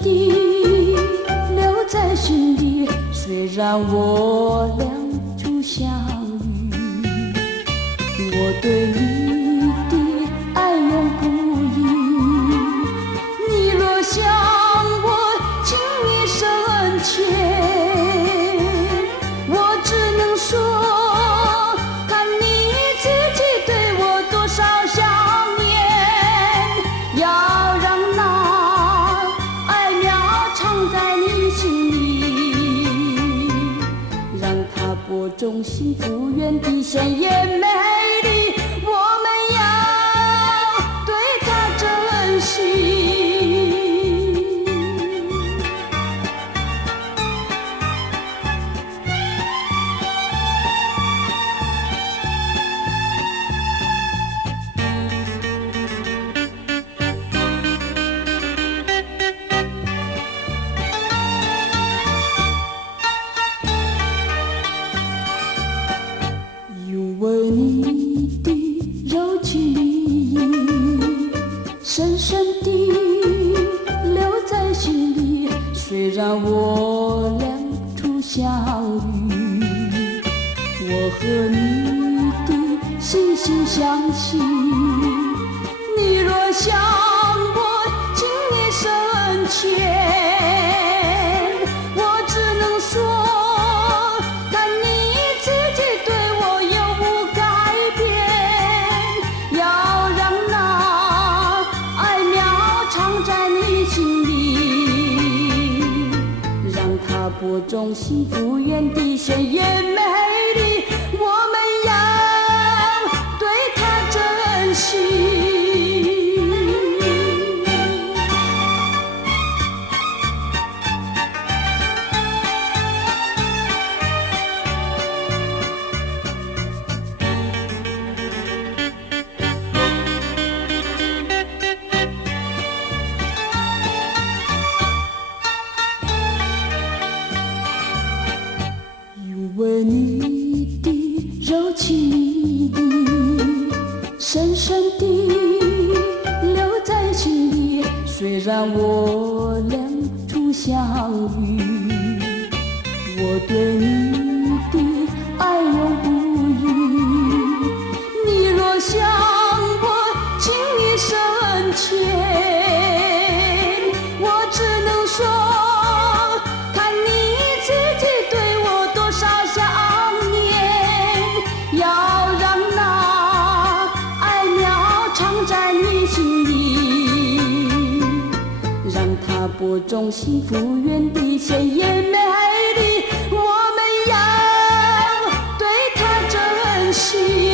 地留在心里。虽然我俩初相遇，我对你的爱永不移。你若想我，请你深切。我只能说，看你自己对我多少想念，要让那爱苗藏在你心里，让它播种幸福园地，鲜艳美丽。我们要对它珍惜。因为你的柔情蜜意，深深地留在心里。虽然我俩初相遇，我和你的心心相惜。你若想我，请你深切。我只能说，看你自己对我永不改变，要让那爱苗藏在你心里，让它播种幸福园地，鲜艳美丽。我们要对它珍惜。因为你的柔情蜜意，深深地留在心里。虽然我俩初相遇，我对你的爱永不移。你若想我，请你深切。我只能说，看你自己对我多少想念，要让那爱苗藏在你心里，让它播种幸福园地，鲜艳美丽。我们要对它珍惜。